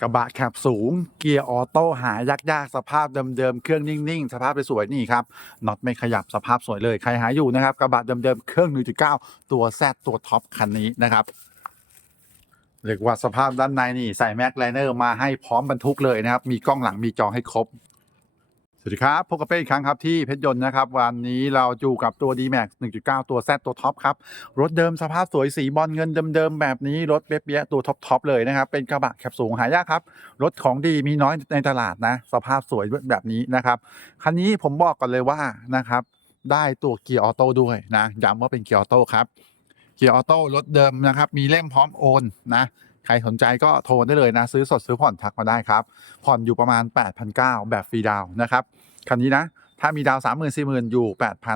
กระบะแคบสูง เกียร์ออโต้หายากยากๆ สภาพเดิมๆ เครื่องนิ่งๆ สภาพสวยๆนี่ครับน็อตไม่ขยับสภาพสวยเลย ใครหาอยู่นะครับ กระบะเดิมๆ เครื่อง 1.9 ตัวแซดตัวท็อปคันนี้นะครับเรียกว่าสภาพด้านในนี่ใส่แม็กไลเนอร์มาให้พร้อมบรรทุกเลยนะครับ มีกล้องหลังมีจอให้ครบ สวัสดีครับพบกับเป้อีกครั้งครับที่เพชรยนต์นะครับ วันนี้เราอยู่กับตัว d m a x 1.9 ตัว Z ตัวท็อปครับ รถเดิมสภาพสวยสีบอลเงินเดิมๆ แบบนี้ รถเปี้ยๆตัวท็อปทอปเลยนะครับ เป็นกระบะแคปสูงหายากครับ รถของดีมีน้อยในตลาดนะ สภาพสวยแบบนี้นะครับ คันนี้ผมบอกกันเลยว่านะครับ ได้ตัวเกียร์ออโต้ด้วยนะย้ำว่าเป็นเกียร์ออโต้ครับเกียร์ออโต้รถเดิมนะครับมีเล่มพร้อมโอนนะ ใครสนใจก็โทรได้เลยนะ ซื้อสดซื้อผ่อนทักมาได้ครับ ผ่อนอยู่ประมาณ 8,900 แบบฟรีดาวนะครับ คันนี้นะ ถ้ามีดาว 3 0 0 0 0 4 0 0 0 อยู่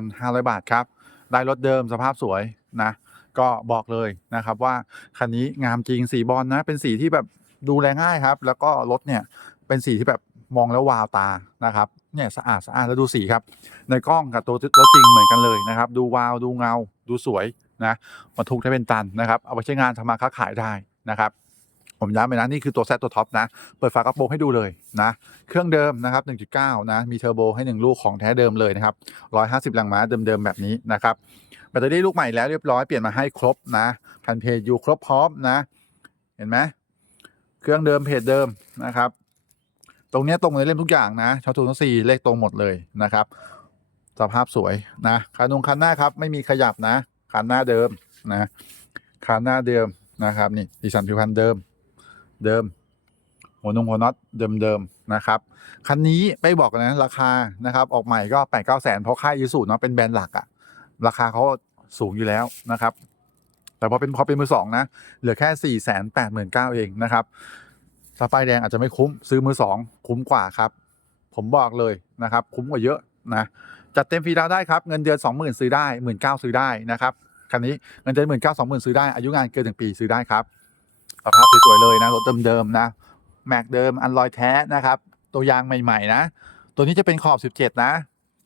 8,500 บาทครับ ได้รถเดิมสภาพสวยนะ ก็บอกเลยนะครับว่า คันนี้งามจริงสีบอลนะ เป็นสีที่แบบดูแลง่ายครับ แล้วก็รถเนี่ยเป็นสีที่แบบมองแล้ววาวตานะครับเนี่ยสะอาดสะอาดแล้วดูสีครับ ในกล้องกับตัวรถจริงเหมือนกันเลยนะครับ ดูวาวดูเงาดูสวยนะบรรทุกได้เป็นตันนะครับ เอาไปใช้งานทำมาค้าขายได้ นะครับผมย้ำไปนะนี่คือตัวแซตัวท็อปนะ เปิดฝากระโปรงให้ดูเลยนะ เครื่องเดิมนะครับ 1.9 นะ มีเทอร์โบให้ 1 ลูกของแท้เดิมเลยนะครับ 150 แรงม้าเดิมๆ แบบนี้นะครับ แบตเตอรี่ลูกใหม่แล้วเรียบร้อย เปลี่ยนมาให้ครบนะพันเพจอยู่ครบพร้อมนะ เห็นไหม เครื่องเดิมเพจเดิมนะครับ ตรงนี้ตรงในเล่มทุกอย่างนะชอตูนสี่เลขตรงหมดเลยนะครับ สภาพสวยนะคันนงคันหน้าครับ ไม่มีขยับนะ คันหน้าเดิมนะ คันหน้าเดิม นะครับนี่ดีสันผิวพันธ์เดิมเดิม หัวนงหัวน็อตเดิมๆนะครับคันนี้ไม่บอกนะราคานะครับออกใหม่ก็แปดเก้าแสนเพราะค่ายยูสูเนาะเป็นแบรนด์หลักอะราคาเขาสูงอยู่แล้วนะครับ แต่พอเป็นพอเป็นมือสองนะเหลือแค่สี่แสนแปดหมื่นเก้าเองนะครับสปายแดงอาจจะไม่คุ้มซื้อมือสองคุ้มกว่าครับ ผมบอกเลยนะครับ คุ้มกว่าเยอะนะจัดเต็มฟรีดาวได้ครับ เงินเดือนสองหมื่นซื้อได้หมื่นเก้าซื้อได้นะครับ คันนี้เงินเดือนหมื่นเก้าสองหมื่นซื้อได้อายุงานเกินหนึ่งปีซื้อได้ครับสภาพสวยๆเลยนะรถเดิมๆนะแม็กเดิมอันลอยแท้นะครับ ตัวยางใหม่ๆนะ ตัวนี้จะเป็นขอบ 17 นะ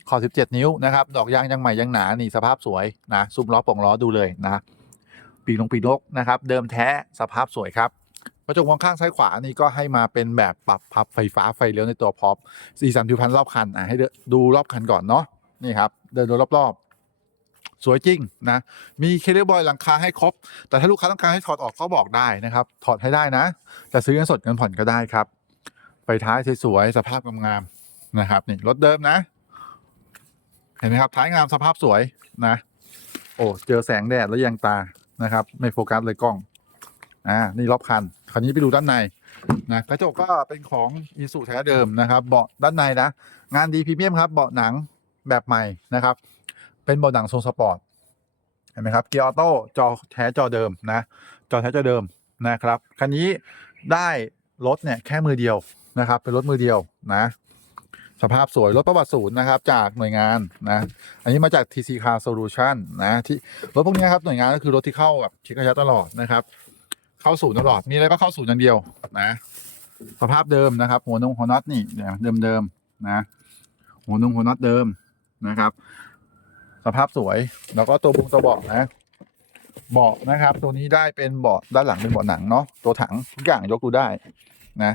ขอบ 17 นิ้วนะครับ ดอกยางยังใหม่ยังหนา นี่สภาพสวยนะซุ้มล้อป่องล้อดูเลยนะ ปีกนงปีนกนะครับ เดิมแท้สภาพสวยครับกระจกมองข้างซ้ายขวานี่ก็ให้มาเป็นแบบปรับพับไฟฟ้าไฟเลี้ยวในตัวพร้อมสีสันผิวพรรณรอบคันอะให้ดูรอบคันก่อนเนาะนี่ครับเดินดูรอบๆ สวยจริงนะมีเคเลบอยหลังคาให้ครบ แต่ถ้าลูกค้าต้องการให้ถอดออกก็บอกได้นะครับ ถอดให้ได้นะ จะซื้อเงินสดเงินผ่อนก็ได้ครับไฟท้ายสวยๆสภาพงามๆนะครับนี่รถเดิมนะ เห็นไหมครับท้ายงามสภาพสวยนะ โอ้เจอแสงแดดแล้วยังตานะครับ ไม่โฟกัสเลยกล้องอ่านี่รอบคันคันนี้ไปดูด้านในนะกระจกก็เป็นของอีสุแท้เดิมนะครับ เบาะด้านในนะ งานดีพรีเมียมครับ เบาะหนังแบบใหม่นะครับ เป็นเบาะหนังทรงสปอร์ตเห็นไหมครับเกียร์ออโต้จอแท้จอเดิมนะจอแท้จอเดิมนะครับคันนี้ได้รถเนี่ยแค่มือเดียวนะครับ เป็นรถมือเดียวนะ สภาพสวยรถประวัติศูนย์นะครับ จากหน่วยงานนะ อันนี้มาจาก TC Car Solution นะที่รถพวกนี้ครับหน่วยงานก็คือรถที่เข้ากับเช็คระยะตลอดนะครับ เข้าศูนย์ตลอดมีอะไรก็เข้าศูนย์อย่างเดียวนะ สภาพเดิมนะครับ หัวนงหัวน็อตนี่เดิมเดิมนะหัวนงหัวน็อตเดิมนะครับ สภาพสวย แล้วก็ตัวบุงตัวเบาะนะ เบาะนะครับ ตัวนี้ได้เป็นเบาะด้านหลังเป็นเบาะหนังเนาะ ตัวถังทุกอย่างยกดูได้นะ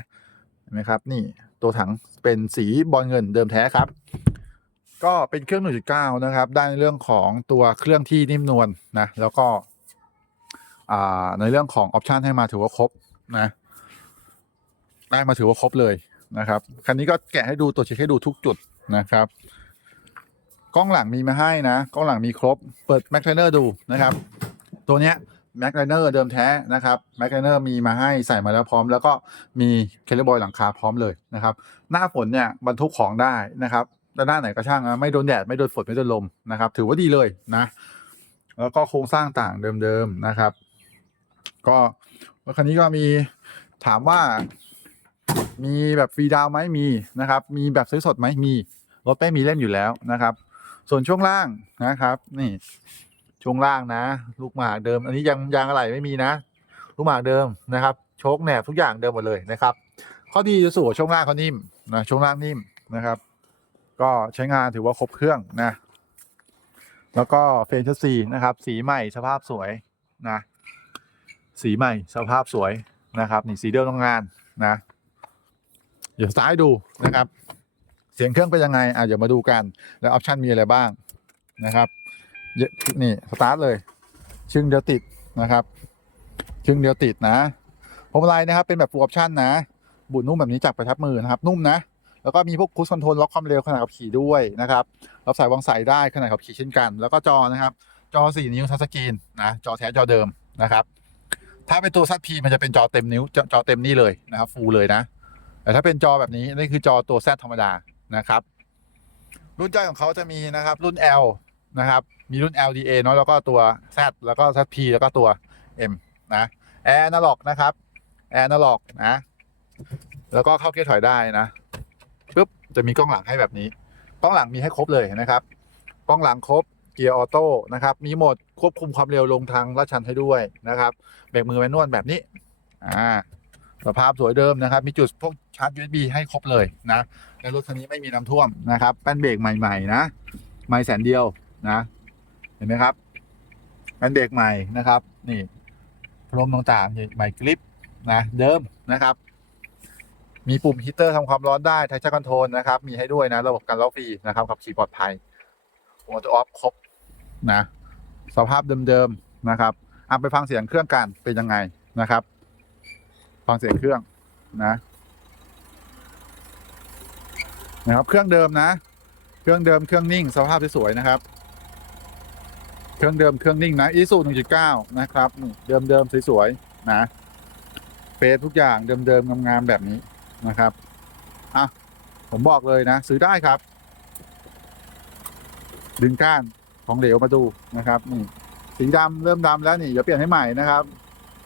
เห็นไหมครับ นี่ตัวถังเป็นสีบอลเงินเดิมแท้ครับ ก็เป็นเครื่อง 1.9 นะครับ ได้ในเรื่องของตัวเครื่องที่นิ่มนวลนะ แล้วก็ในเรื่องของออปชันให้มาถือว่าครบนะได้มาถือว่าครบเลยนะครับ คันนี้ก็แกะให้ดูตัวเช็คให้ดูทุกจุดนะครับ กล้องหลังมีมาให้นะ กล้องหลังมีครบ เปิดแม็กไ i เนอร์ดูนะครับ ตัวเนี้ยแม็กไ i เนอร์เดิมแท้นะครับแม็กไ i เนอร์มีมาให้ใส่มาแล้วพร้อม แล้วก็มีเคเลบอยหลังคาพร้อมเลยนะครับ หน้าฝนเนี่ยบรรทุกของได้นะครับด้านหน้าไหนก็ช่างนะไม่โดนแดดไม่โดนฝนไม่โดนลมนะครับ ถือว่าดีเลยนะ แล้วก็โครงสร้างต่างเดิมๆนะครับ ก็รถคันนี้ก็มีถามว่า มีแบบฟรีดาวไหมมีนะครับ มีแบบซื้อสดไหมมีรถไม่มีเล่มอยู่แล้วนะครับ ส่วนช่วงล่างนะครับ นี่ช่วงล่างนะ ลูกหมากเดิม อันนี้ยังยางอะไรไม่มีนะ ลูกหมากเดิมนะครับโชคแหนบทุกอย่างเดิมหมดเลยนะครับ ข้อดีจะสู่ช่วงล่างเขานิ่มนะช่วงล่างนิ่มนะครับ ก็ใช้งานถือว่าครบเครื่องนะ แล้วก็เฟรนชัสซีนะครับ สีใหม่สภาพสวยนะ สีใหม่สภาพสวยนะครับ นี่สีเดิมทำงานนะ เดี๋ยวสตาร์ทให้ดูนะครับ เสียงเครื่องเป็นยังไงอะเดี๋ยวมาดูกัน แล้วออปชันมีอะไรบ้างนะครับนี่สตาร์ทเลยชึ่งเดียวติดนะครับชึ่งเดียวติดนะพวงมาลัยนะครับเป็นแบบ full option นะ บุนุ่มแบบนี้จับประทับมือนะครับ นุ่มนะ แล้วก็มีพวกคูสคอนโทรลล็อกความเร็วขณะขับขี่ด้วยนะครับรับสายวางสายได้ขณะขับขี่เช่นกัน แล้วก็จอนะครับ จอ 4 นิ้วทัชสกรีนนะจอแท้จอเดิมนะครับถ้าเป็นตัวซัดพีมันจะเป็นจอเต็มนิ้วจอจอเต็มนี่เลยนะครับฟูลเลยนะแต่ถ้าเป็นจอแบบนี้นี่คือจอตัว Z ธรรมดา นะครับ รุ่นจอยของเขาจะมีนะครับ รุ่น L นะครับ มีรุ่น LDA เนาะแล้วก็ตัว Z แล้วก็ ZP แล้วก็ตัว M นะแอร์นาล็อกนะครับแอร์นาล็อกนะ แล้วก็เข้าเกียร์ถอยได้นะปุ๊บจะมีกล้องหลังให้แบบนี้ กล้องหลังมีให้ครบเลยนะครับ กล้องหลังครบเกียร์ออโต้นะครับ มีโหมดควบคุมความเร็วลงทางลาดชันให้ด้วยนะครับเบรกมือแมนนวลแบบนี้ อ่า สภาพสวยเดิมนะครับ มีจุดพวกชาร์จ USB ให้ครบเลยนะและรถคันนี้ไม่มีน้ำท่วมนะครับแป้นเบรกใหม่ๆนะไม่แสนเดียวนะ เห็นไหมครับแป้นเบรกใหม่นะครับ นี่พรมต่างๆใหม่กริปนะเดิมนะครับ มีปุ่มฮีตเตอร์ทำความร้อนได้ไทชั่นคอนโทรลนะครับ มีให้ด้วยนะ ระบบการล็อกฟรีนะครับขับขี่ปลอดภัยหัวตัวออฟครบนะ สภาพเดิมๆนะครับเอะไปฟังเสียงเครื่องกันเป็นยังไงนะครับ ฟังเสียงเครื่องนะนะครับเครื่องเดิมนะ เครื่องเดิมเครื่องนิ่งสภาพสวยๆนะครับ เครื่องเดิมเครื่องนิ่งนะอีซูหนึ่งจุดเก้านะครับเดิมเดิมๆสวยๆนะเฟซทุกอย่างเดิมเดิมๆงามๆแบบนี้นะครับอะผมบอกเลยนะ ซื้อได้ครับ ดึงก้านของเหลวมาดูนะครับนี่สีดำเริ่มดำแล้วนี่เดี๋ยวเปลี่ยนให้ใหม่นะครับ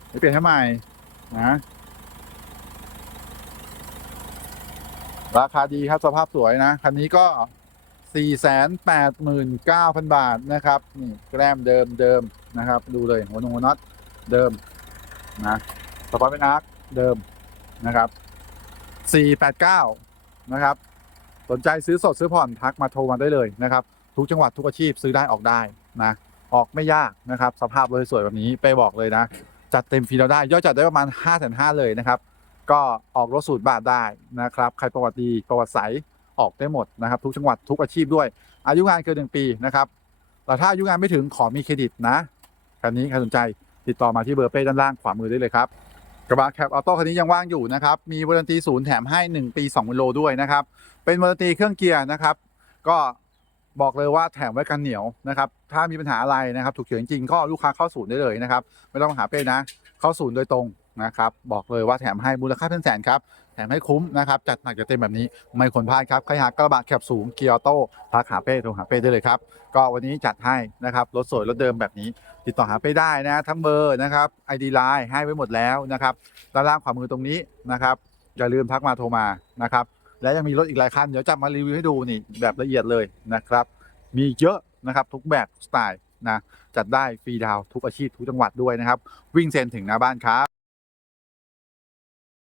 เดี๋ยวเปลี่ยนให้ใหม่นะ ราคาดีครับสภาพสวยนะ คันนี้ก็ 489,000 บาทนะครับ นี่แกรมเดิมเดิมนะครับ ดูเลยหัวนงหัวน็อตเดิมนะสปอร์ตเป็นอาร์คเดิมนะครับ 489 นะครับ สนใจซื้อสดซื้อผ่อนทักมาโทรมาได้เลยนะครับ ทุกจังหวัดทุกอาชีพซื้อได้ออกได้นะออกไม่ยากนะครับ สภาพเลยสวยแบบนี้ไปบอกเลยนะ จัดเต็มฟรีเราได้ยอดจัดได้ประมาณ 5 5 0 0 0 เลยนะครับ ก็ออกรถสูตรบาทได้นะครับใครประวัติดีประวัติใสออกได้หมดนะครับ ทุกจังหวัดทุกอาชีพด้วย อายุงานเกินหนึ่งปีนะครับแต่ถ้าอายุงานไม่ถึงขอมีเครดิตนะคันนี้ใครสนใจติดต่อมาที่เบอร์เป้ด้านล่างขวามือได้เลยครับกระบะแคปออโต้คันนี้ยังว่างอยู่นะครับ มีวารันตีศูนย์แถมให้ 1 ปี2กิโลด้วยนะครับ เป็นวารันตีเครื่องเกียร์นะครับ ก็บอกเลยว่าแถมไว้กันเหนียวนะครับ ถ้ามีปัญหาอะไรนะครับ ถูกเฉียงจริงก็ลูกค้าเข้าศูนย์ได้เลยนะครับ ไม่ต้องมาหาเป้นะ เข้าศูนย์โดยตรง นะครับบอกเลยว่าแถมให้มูลค่าเป็นแสนครับแถมให้คุ้มนะครับจัดหนักจัดเต็มแบบนี้ไม่ควรพลาดครับใครหากระบะแคบสูงเกียร์โต้ทักหาเป้โทรหาเป้ได้เลยครับก็วันนี้จัดให้นะครับรถสวยรถเดิมแบบนี้ ติดต่อหาเป้ได้นะทั้งเบอร์นะครับไอดีไลน์ให้ไว้หมดแล้วนะครับด้านล่างขวามือตรงนี้นะครับอย่าลืมทักมาโทรมานะครับและยังมีรถอีกหลายคันเดี๋ยวจะมารีวิวให้ดูนี่แบบละเอียดเลยนะครับมีเยอะนะครับทุกแบบทุกสไตล์นะจัดได้ฟรีดาวทุกอาชีพทุกจังหวัดด้วยนะครับ วิ่งเซนถึงหน้าบ้านครับ